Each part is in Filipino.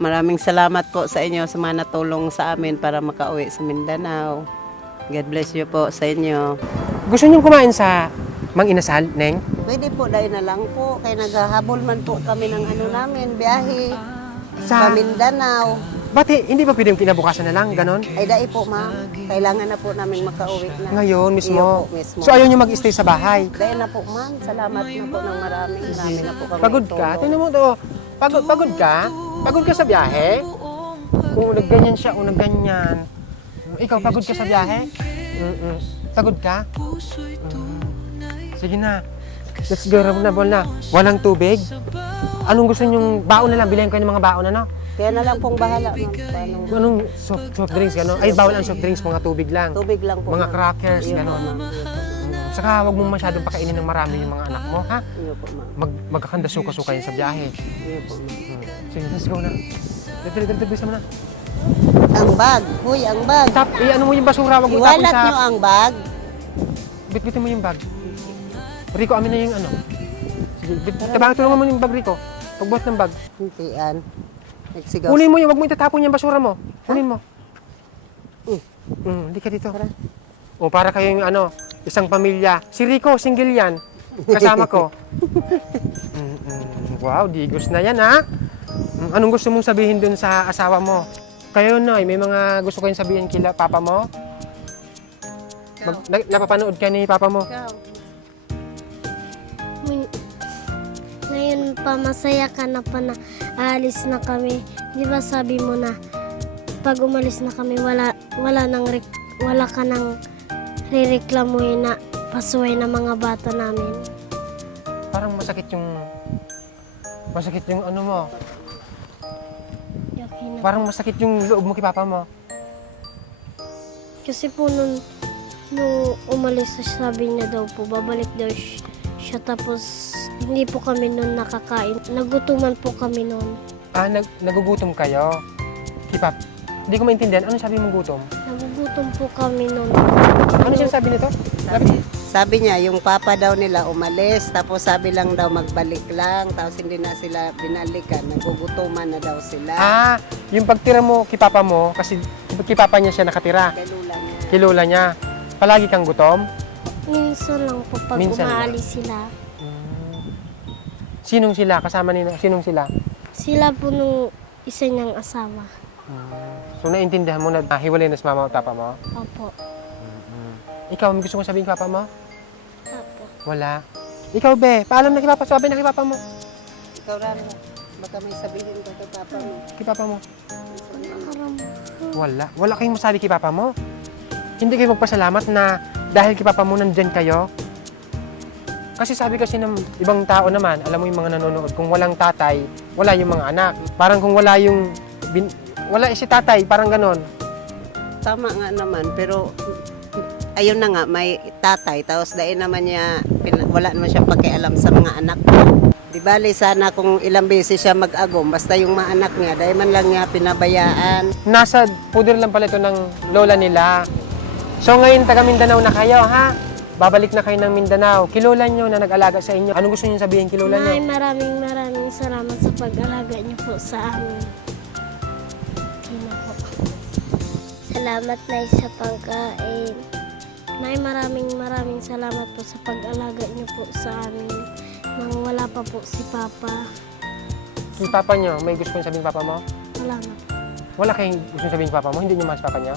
Maraming salamat po sa inyo sa mga natulong sa amin para makauwi sa Mindanao. God bless you po sa inyo. Gusto niyong kumain sa Mang Inasal, Neng? Pwede po, dahil na lang po. Kaya naghahabol man po kami ng ano namin, biyahe Sa... sa Mindanao. Ba't hindi ba pwedeng kinabukasan na lang, ganon? Ay, dahil po ma'am, kailangan na po namin makauwi na. Ngayon mismo. Iyo po, mismo. So ayaw niyo mag-stay sa bahay? Dahil na po ma'am, salamat na po ng marami na po kami Pagod ka? tulong. Tingnan mo to. Pagod ka? Pagod ka sa biyahe? Kung nagganyan siya, kung nagganyan. Ikaw, pagod ka sa biyahe? Pagod ka? Sige na. Let's go, Rabonabol na. Walang tubig? Anong gusto niyong baon na lang? Bilhin ko ng mga baon, ano? Kaya na lang pong bahala ma'am. Paano? Anong soft drinks, gano'n? Ay, bawal ang soft drinks, mga tubig lang. Tubig lang po Mga ma'am. crackers, Iyo po, gano'n. ma'am. Iyo po, ma'am. Saka huwag mong masyadong pakainin ng marami yung mga anak mo, ha? Iyo po ma'am. Magkakanda suka-suka yun sa biyahe. Iyo po ma'am. Sige, let's go na. Dito, bisa mo na. Ang bag. Huy, ang bag. Ano mo yung basura, wag mo tapon Iwalat sa... nyo ang bag. Bitbitin mo yung bag. Rico, amin na yung ano. Sige, tulungan mo yung bag, Rico. Pagbuhat ng bag. Hintian. Nagsigaw. Kunin mo yun, wag mo itatapon yung basura mo. Kunin mo. Hindi ka dito. O, para kayong ano, isang pamilya. Si Rico, single yan. Kasama ko. Wow, digos na yan, ha? Anong gusto mong sabihin dun sa asawa mo? Kayo, Noy, may mga gusto kayong sabihin kila papa mo? Napapanood ka ni papa mo? Ngayon pa, masaya ka na pa na aalis na kami. Di ba sabi mo na pag umalis na kami, wala ka nang rireklamuhin na pasuway na mga bata namin. Parang masakit yung ano mo. Okay na. Parang masakit yung loob mo kay papa mo. Kasi po nung umalis, sabi niya daw po, babalik daw siya. Tapos hindi po kami nun nakakain. Nagutuman po kami nun. Nagugutom kayo? Kipap, hindi ko maintindihan. Ano sabi mong gutom? Nagugutom po kami nun. Ano siya sabi nito? Sabi niya, yung papa daw nila umalis, tapos sabi lang daw magbalik lang, tapos hindi na sila binalikan, nagugutuman na daw sila. Yung pagtira mo kay papa mo, kasi kay papa niya siya nakatira. Kay lula niya. Kay lola niya. Palagi kang gutom? Minsan lang po pag Minsan lang. umaalis sila. Sinong sila? Kasama nila? Sinong sila? Sila po nung isa niyang asawa. So naintindihan mo na hiwalay na si mama at papa mo? Opo. Ikaw, may gusto kong sabihin kay papa mo? Opo. Wala. Ikaw, be, paalam na kay papa. Sabi na kay papa mo. Ikaw Rano, baka may sabihin ka kay papa mo. Kay papa mo. Aram. Wala. Wala kayong masabi kay papa mo. Hindi kayo magpasalamat na dahil kay papa mo nandyan kayo. Kasi sabi kasi ng ibang tao naman, alam mo yung mga nanonood, kung walang tatay, wala yung mga anak. Parang kung wala yung, wala si tatay, parang ganon. Tama nga naman, pero ayun na nga, may tatay, tapos dahil naman niya, wala naman siya pakialam sa mga anak niya. Di bali sana kung ilang beses siya mag-agom, basta yung mga anak niya, dahil man lang niya pinabayaan. Nasa puder lang pala ito ng lola nila. So ngayon, taga Mindanao na kayo, ha? Babalik na kayo ng Mindanao. Kilola nyo na nag-alaga sa inyo. Anong gusto nyo sabihin kilola nyo? Nay, maraming salamat sa pag-alaga niyo po sa amin. Sino po? Salamat, Nay, sa pagkain. Nay, maraming salamat po sa pag-alaga niyo po sa amin. Nang wala pa po si Papa. Si papa nyo, may gusto kong sabihin papa mo? Wala na. Wala kayong gusto sabihin papa mo? Hindi nyo mahal si papa nyo?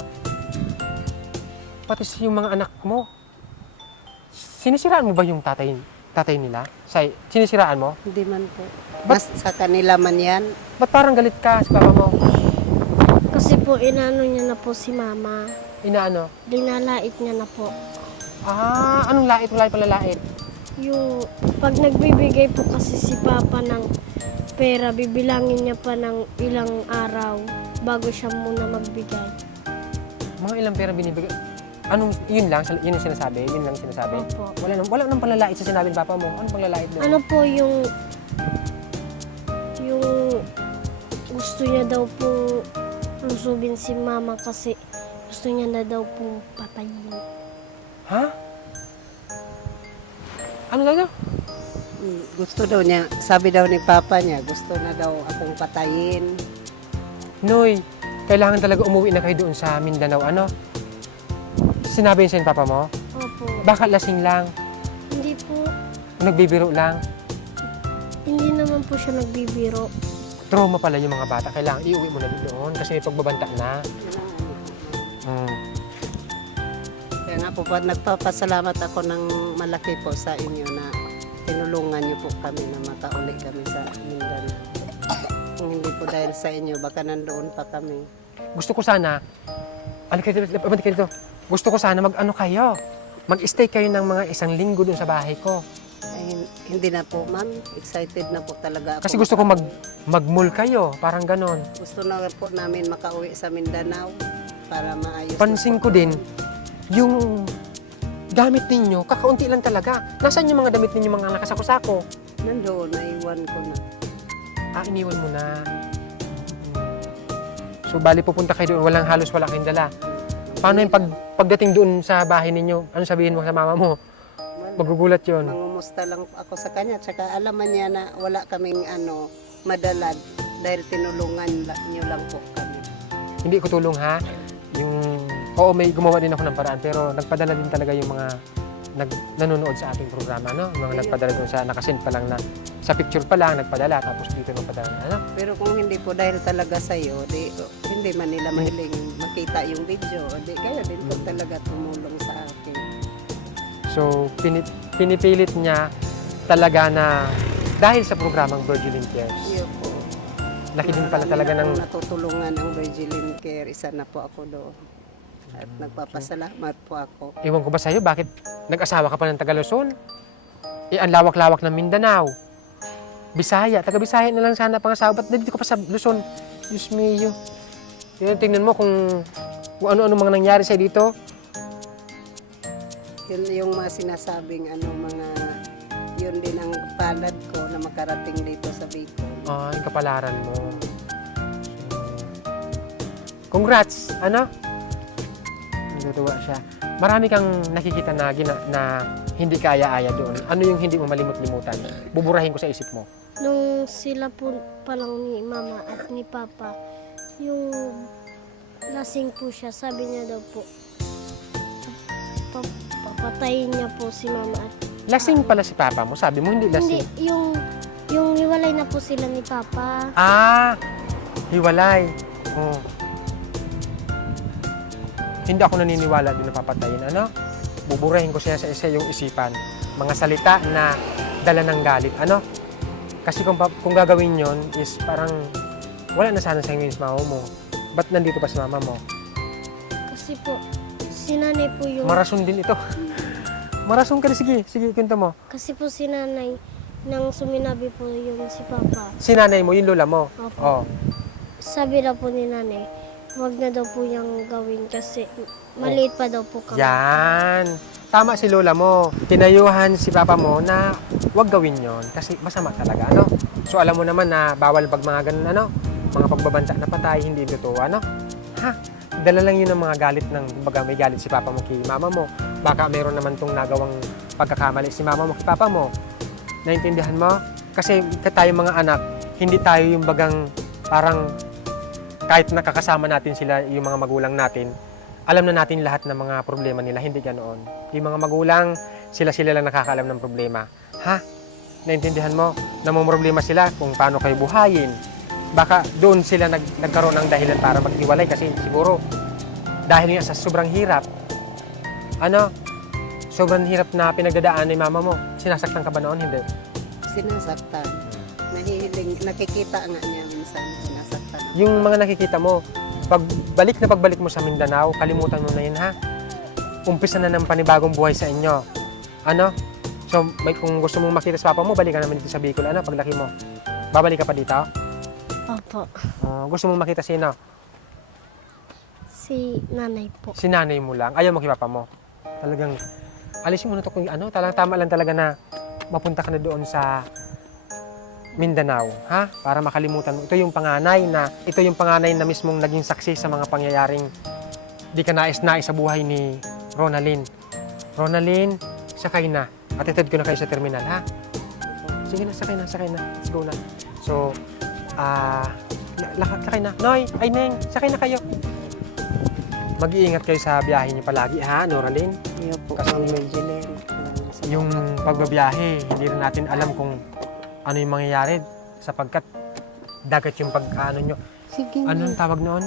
Pati yung mga anak mo. Sinisiraan mo ba yung tatay nila? Sinisiraan mo? Hindi man po. Mas sa kanila man yan. Ba't parang galit ka sa papa mo? Kasi po, inano niya na po si Mama. Inaano? Dinalait niya na po. Anong lait? Wala pala lait. Yung pag nagbibigay po kasi si Papa ng pera, bibilangin niya pa ng ilang araw bago siya muna magbigay. Mga ilang pera binibigay? Yun lang yung sinasabi? Yun lang sinasabi? Opo. Wala nang panlalait sa sinabi ni papa mo. Anong panlalait doon? Ano po yung gusto niya daw po lusubin si Mama kasi gusto niya na daw po patayin. Ha? Ano daw? Gusto daw niya, sabi daw ni papa niya, gusto na daw akong patayin. Noy, kailangan talaga umuwi na kayo doon sa Mindanao, ano? Sinabi yun sa'yo ng papa mo? Opo. Baka lasing lang, Hindi po. nagbibiro lang. Hindi naman po siya nagbibiro. Trauma pala yung mga bata. Kailangan iuwi mo na doon kasi may pagbabanta na. Kaya nga po, nagpapasalamat ako ng malaki po sa inyo na tinulungan niyo po kami na makauli kami sa Mindanao. Kung hindi po dahil sa inyo, baka nandoon pa kami. Gusto ko sana, abante kayo dito. Gusto ko sana mag-ano kayo. Mag-stay kayo ng mga 1 linggo doon sa bahay ko. Ay, hindi na po, ma'am. Excited na po talaga ako. Kasi gusto ko mag-mall kayo, parang ganon. Gusto na po namin makauwi sa Mindanao para maayos. Pansin ko din, yung gamit ninyo, kakaunti lang talaga. Nasaan yung mga damit ninyo mga nakasako-sako? Nandoon, naiwan ko na. Iniwan mo na. So, bali pupunta kayo doon, halos wala kayong dala. Paano yung pagdating doon sa bahay ninyo? Ano sabihin mo sa mama mo? Magugulat yun. Mangumusta lang ako sa kanya. Tsaka alaman niya na wala kaming madalad dahil tinulungan niyo lang po kami. Hindi ko tulong ha. Oo, may gumawa din ako ng paraan, pero nagpadala din talaga yung mga nanonood sa ating programa, no? Yung mga nagpadala doon sa nakasend pa lang na sa picture pa lang nagpadala, tapos dito nagpadala na, ano? Pero kung hindi po dahil talaga sa'yo, hindi man nila mahiling makita yung video. Kaya din po talaga tumulong sa akin. So, pinipilit niya talaga na dahil sa programang Virgilin Cares, Iyo po. laki din pala talaga ng... Natutulungan ang Virgilin Care. Isa na po ako doon. At nagpapasalamat po ako. Iwan ko ba sa'yo, bakit nag-asawa ka pa ng taga Luzon? Ang lawak-lawak ng Mindanao. Bisaya, taga Bisaya na lang sana pangasawa. Ba't nandito ka pa sa Luzon? Diyos mio. Tingnan mo kung ano-ano mga nangyari sa'yo dito. Yun yung mga sinasabing yun din ang palad ko na makarating dito sa Bicol. Yung kapalaran mo. Congrats! Ano? Natutuwa siya. Marami kang nakikita na hindi kaya-aya doon. Ano yung hindi mo malimut-limutan? Buburahin ko sa isip mo. Nung sila po pa lang ni mama at ni papa, yung lasing po siya, sabi niya daw po, papatayin niya po si mama at Lasing pala si papa mo. Sabi mo hindi lasing. hindi, yung hiwalay na po sila ni papa. Hiwalay. Hindi ako naniniwala din na papatayin. Ano? Buburahin ko siya sa isa yung isipan. Mga salita na dala ng galit. Ano? Kasi kung gagawin yon is parang wala na sana sa ngayon sa mama mo. Ba't nandito pa si mama mo? Kasi po, si nanay po yung... Marason din ito. Marason ka rin. Sige, kwento mo. Kasi po si nanay, nang suminabi po yung si papa, Si nanay mo, yung lola mo. Opo. Sabi daw po ni nanay, huwag na daw po niyang gawin kasi maliit pa daw po kami. Yan. Tama si lola mo. Tinayuhan si papa mo na huwag gawin yon kasi masama talaga, ano? So alam mo naman na bawal pag mga ganun, ano? Mga pagbabanta na patay, hindi totoo, ano? Dala lang yun ng mga galit baga may galit si papa mo kay mama mo. Baka mayroon naman tong nagawang pagkakamali si mama mo kay papa mo. Naintindihan mo? Kasi tayo mga anak, hindi tayo yung bagang parang kahit nakakasama natin sila, yung mga magulang natin, alam na natin lahat ng mga problema nila, hindi ganoon. Yung mga magulang, sila lang nakakaalam ng problema. Naintindihan mo? Namumroblema sila kung paano kayo buhayin. Baka doon sila nagkaroon ng dahilan para maghiwalay kasi siguro dahil nga sa sobrang hirap. Sobrang hirap na pinagdadaan ni mama mo. Sinasaktan ka ba noon? Hindi. Sinasaktan. Nahihiling, nakikita nga niya minsan sinasaktan. Yung mga nakikita mo, pagbalik mo sa Mindanao, kalimutan mo na yun, ha? Umpisa na ng panibagong buhay sa inyo. So, kung gusto mong makita sa papa mo, balik ka naman dito sa Bicol. Paglaki mo? Babalik ka pa dito? Opo. Gusto mong makita sino? Si nanay po. Si nanay mo lang. Ayaw mo kay papa mo. Talagang, alisin mo na ito kung tama lang talaga na mapunta ka na doon sa Mindanao, ha? Para makalimutan mo. Ito yung panganay na mismong naging saksi sa mga pangyayaring di ka nais-nais sa buhay ni Ronalyn. Ronalyn, sakay na. Atitid ko na kayo sa terminal, ha? Sige na, sakay na. Let's go na. So, sakay na. Noy, ay Neng, sakay na kayo. Mag-iingat kayo sa biyahe niyo palagi, ha, Noraline? Iyo po, Kasi Ma'am Virgilin. Yung pagbabiyahe, hindi rin natin alam kung ano yung mangyayari sapagkat dagat yung pag-ano nyo. Sige Ano ang tawag noon?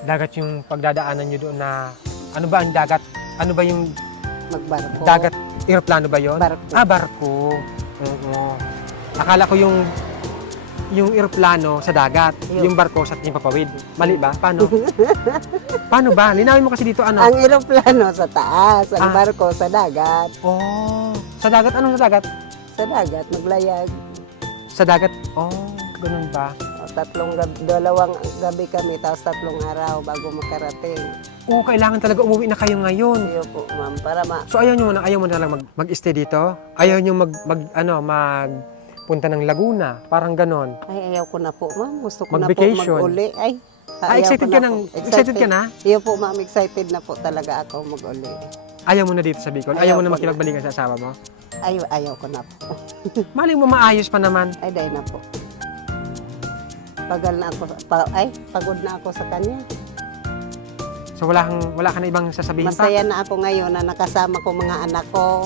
Dagat yung pagdadaanan nyo doon na, ano ba ang dagat? Ano ba yung magbarko. dagat? Aeroplano ba yon? Barko. Ah, barko. Oo. Akala ko yung eroplano sa dagat, yung barko sa himpapawid. Mali ba? Paano? Paano ba? Linawin mo kasi dito ano? Ang eroplano sa taas, ang Ah. barko sa dagat. Oh, sa dagat? Anong sa dagat? Sa dagat, maglayag. Sa dagat? Oh, ganun ba? O, dalawang gabi kami, tapos 3 araw bago makarating. Oo, kailangan talaga umuwi na kayo ngayon. Iyo po, ma'am, para So ayaw nyo na lang mag-stay dito? Ayaw nyo magpunta ng Laguna? Parang ganon. Ay, ayaw ko na po, ma'am. Gusto ko na po Mag-vacation. mag-uli. Ay, Excited ko ka na nang, po. excited ka na? Iyo po, ma'am. Excited na po talaga ako mag-uli. Ayaw mo na dito sa Bicol? Ayaw Ayaw mo na ko na. makipagbalikan sa asawa mo? Ayaw ko na po. Maling mo maayos pa naman. Ay, dahil na po. Pagod na ako sa kanya. So wala ka na ibang sasabihin pa? Masaya na ako ngayon na nakasama ko mga anak ko.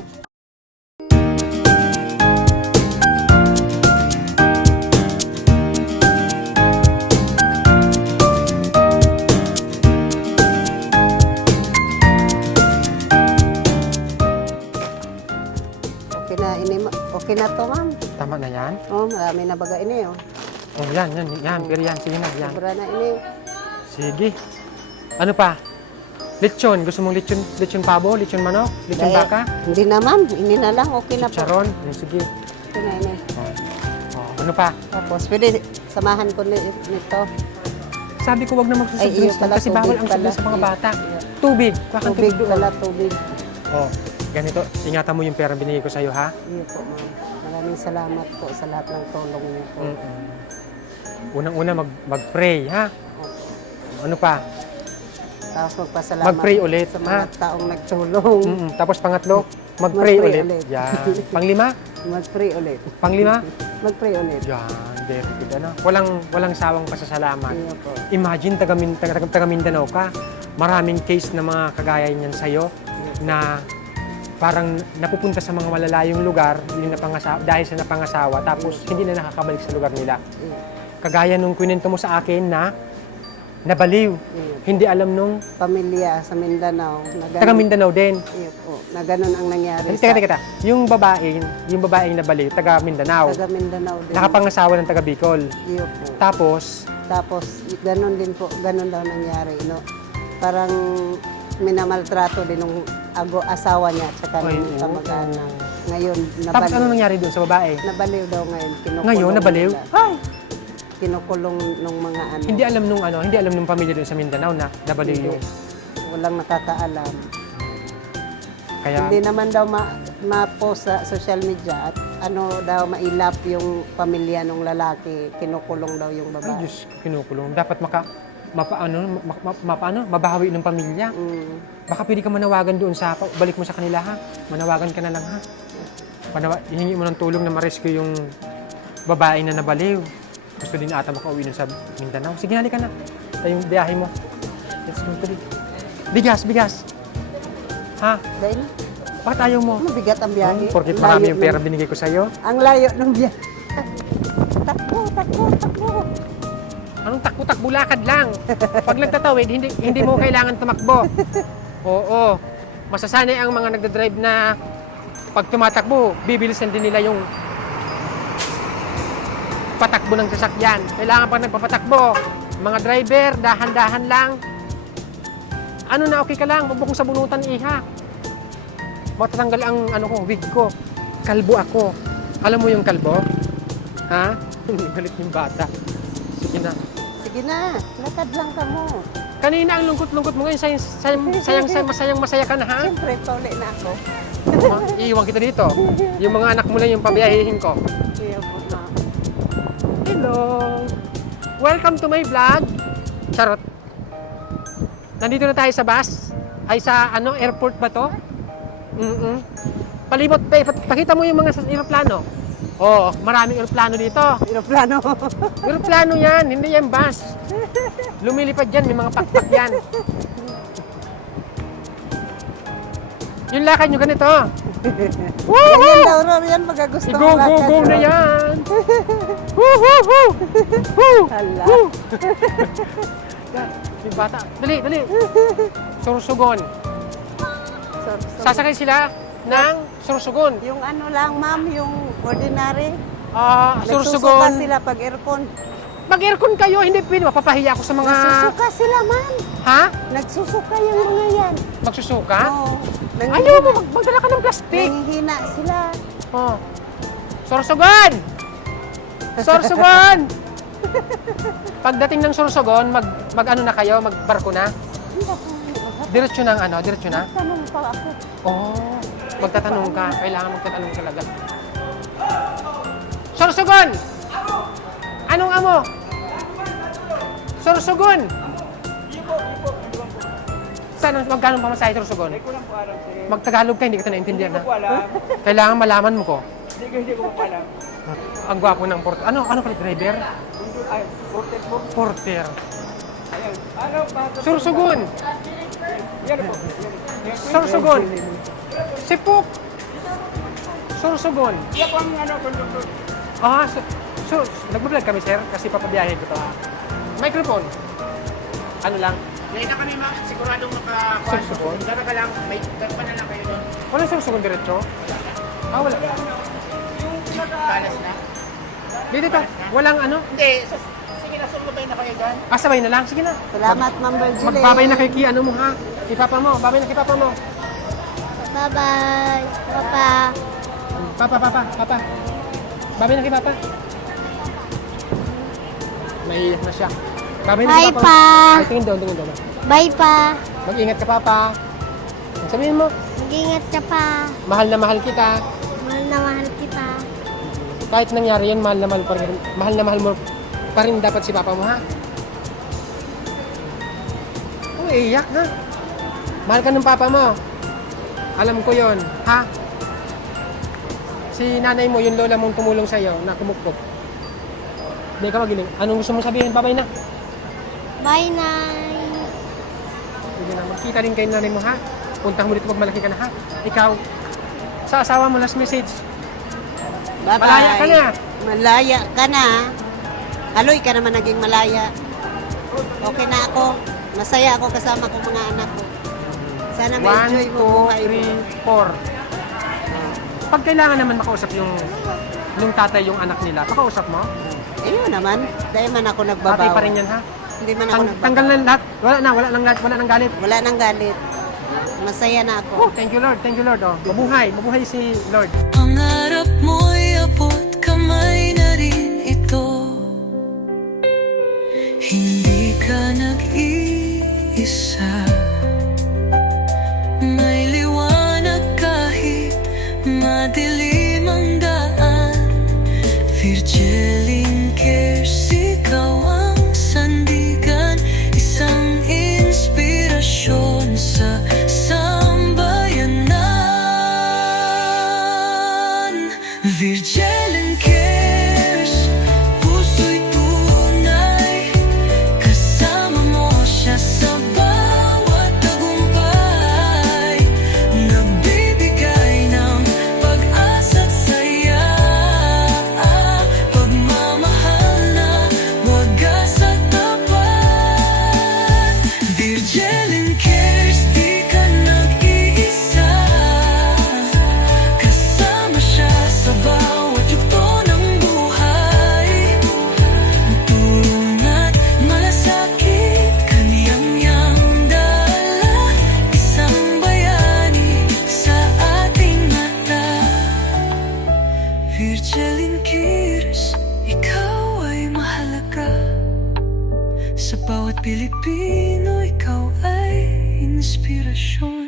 Okay na to, ma'am. Tama na yan? Oh, marami na baga ini, oh. Oh, yan. Pero yan, sige na, yan. Sobra na ini. Sige. Ano pa? Lechon. Gusto mong lechon pabo? Lechon manok? Lechon Dahil- baka? Hindi na, ma'am. Ini na lang. Okay na po. Chicharon? Sige. Okay na ini. Oh, ano pa? Tapos, pwede samahan ko nito. Sabi ko wag na Ay, iyo magsusuggest pala, kasi bawal ang tubig pala. suggest sa mga Iyo. bata. Iyo. Tubig. Bakang Tubig tubig doon. pala, tubig. Oh, ganito. Ingatan mo yung pera binigay ko sa'yo, ha? Iyo po, ma'am. Maraming salamat po sa lahat ng tulong niyo po. Unang-una mag-pray, ha? Ano pa? Tapos magpasalamat Mag-pray ulit, sa mga taong nagtulong. Tapos pangatlo, mag-pray Mag-pray ulit. ulit. Yan. Panglima? Mag-pray ulit. Panglima? Mag-pray ulit. Yan. Very good. Ano? Walang sawang pasasalamat. Iyo po. Imagine, taga Mindanao ka. Maraming case na mga kagaya niyan sa'yo na parang napupunta sa mga malalayong lugar dahil sa napangasawa tapos hindi na nakakabalik sa lugar nila. Iyo. Kagaya nung kwento mo sa akin na nabaliw. Iyo. Hindi alam nung Pamilya sa Mindanao. Na taga Mindanao din. Iyo po. Na ganun ang nangyari Teka. Yung babaeng nabaliw, taga Mindanao. taga Mindanao din. Nakapangasawa ng taga Bicol. Iyo po. Tapos, Tapos, ganun din po, ganun daw nangyari, no? Parang minamaltrato din ng asawa niya at saka Ay, ng oo. kamag-anak. Ngayon, tapos ano nangyari doon sa babae? Nabaliw daw ngayon. Kinukulong Ngayon, nabaliw? nila. Ay! Kinukulong nung mga ano. Hindi alam nung pamilya doon sa Mindanao na nabaliw Hindi. yung... Walang nakakaalam. Kaya, Hindi naman daw ma-post sa social media at ano daw mailap yung pamilya ng lalaki. Kinukulong daw yung ay babae. Diyos, kinukulong. Dapat mabahawi ng pamilya. Baka pwede ka manawagan doon balik mo sa kanila, ha? Manawagan ka na lang, ha? Hihingi mo ng tulong na ma-rescue yung babae na nabaliw. Gusto din ata makauwi nun sa Mindanao. Sige, halika na. Tayong biyahe mo. Let's go to Bigas. Ha? Dahil, Bakit ayaw mo? mabigat ang biyahe. Porkit Ang marami layo yung pera ng- binigay ko sa'yo. Ang layo ng biyahe. Takbo. Anong takbo-takbo lakad lang? Pag nagtatawid, hindi mo kailangan tumakbo. Oo. Masasanay ang mga nagdadrive na pag tumatakbo, bibilisan din nila yung patakbo ng sasakyan. Kailangan pag nagpapatakbo, mga driver, dahan-dahan lang. Ano na, okay ka lang, huwag mo kong sabunutan, iha. Matatanggal ang wig ko. Kalbo ako. Alam mo yung kalbo? Ha? Galit yung bata. Sige na. Sige na, lakad lang ka mo. Kanina ang lungkot-lungkot mo ngayon, masaya ka na, ha? Siyempre, pauli na ako. Iiwan kita dito. Yung mga anak mo na yung pabiyahihin ko. Kaya po na. Hello! Welcome to my vlog. Charot. Nandito na tayo sa bus. Ay sa airport ba to? Palibot, pakita mo yung mga aeroplano. Oh, maraming eroplano dito. Aeroplano. Eroplano yan, hindi yan bus. Lumilipad yan, may mga pakpak yan. Yung lakad nyo ganito. Ganyan daw, Ron. Yan pagka gusto mo Go na yan. Woo, woo, woo. Woo. Hala. Woo. Yung bata, dali. Sursugon. Sasakay sila ng sursugon. Yung ano lang, ma'am, yung ordinary. Sursugon. Nagsusuka sila pag aircon. Mag-aircon kayo, hindi pwede. Mapapahiya ako sa mga... Nagsusuka sila, ma'am. Ha? Nagsusuka yung mga yan. Magsusuka? Oo. Ayaw mo, magdala ka ng plastic. Nanghihina sila. Oh. Sorsogon! Sorsogon! Pagdating ng Sorsogon, mag ano na kayo, magbarko na? Diretso ng ano, diretso na? Tanong pa ako. Oh, magtatanong ka. Kailangan magtatanong talaga. Sorsogon! Anong amo? Sorsogon! Saan ang magkano pamasahe Sorsogon? Magtagalog ka, hindi ka ito naintindihan na. Kailangan malaman mo ko. Hindi ko alam. Ang gwapo ng porter. Ano pala driver? Ay, Porter. ayan. Ano ba? Sorsogon! Yan po. Sorsogon! Sipok! Sorsogon! Yan po ang ano, konduktor. Nagbablog kami, sir, kasi papabiyahin ko to. Microphone. Ano lang? Ngayon na kami siguradong makakuha. Sorsogon? Dara ka lang, may dagpa na lang kayo doon. Walang sorsogon diretso? Wala. Kalas na. Dito ta. Walang ano? Hindi, sige na, sumabay na kayo dyan. Sabay na lang. Sige na. Salamat, Ma'am Virgil. Magbabay na kay ano mo, ha? Kay papa mo. Babay na kay papa mo. Bye-bye, Papa. Papa. Babay na kay papa. Naiiyak na siya. Babay na kay Bye, papa. Pa. Ay, tingin doon. Bye, Pa. Mag-ingat ka, papa. Sabihin mo, Mag-ingat ka pa. mahal na mahal kita. Mahal na mahal kita. Kahit nangyari yun, mahal na mahal mo pa rin dapat si papa mo, ha? Oh, iyak, ha? Mahal ka ng papa mo. Alam ko yon, ha? Si nanay mo, yung lola mong tumulong sa'yo, na kumukpok. Hindi ka magiling. Anong gusto mong sabihin? Babay na. Bye, Nay. Sige na, magkita rin kayo nanay mo, ha? Puntang mo dito pag malaki ka na, ha? Ikaw, sa asawa mo, last message. Bye-bye. Malaya ka na. Malaya ka na. Aloy ka naman naging malaya. Okay na ako. Masaya ako kasama ko mga anak ko. Sana 1, ma-enjoy mo 2, buhay mo. 3, 4. Pag kailangan naman makausap yung tatay, yung anak nila, pakausap mo? Ayun naman. Dahil man ako Tatay nagbabaw. pa rin yan, ha? Hindi man ako nagbabaw. Tanggal na lahat. Wala nang galit. Wala nang galit. Masaya na ako. Oh, thank you Lord. Oh. Mabuhay si Lord. Pangarap mo'y abot kamay na rin ito. Hindi ka nag-iisa. May liwanag kahit madilim ang daan. Virgilin cares, ikaw ang sandigan. Isang inspirasyon sa sambayanan. Virgilin cares, puso'y tunay. Kasama mo siya sa bawat tagumpay. Nagbibigay ng pag-asa't saya. Pagmamahal na wagas at tapat. Virgilin cares, di ka nag-iisa. Kasama siya sa bawat yugto ng buhay. Tulong at malasakit, kaniyang dala. Isang bayani sa ating mata. Virgilin cares, ikaw ay mahalaga. Sa bawat Pilipino, ikaw ay inspirasyon.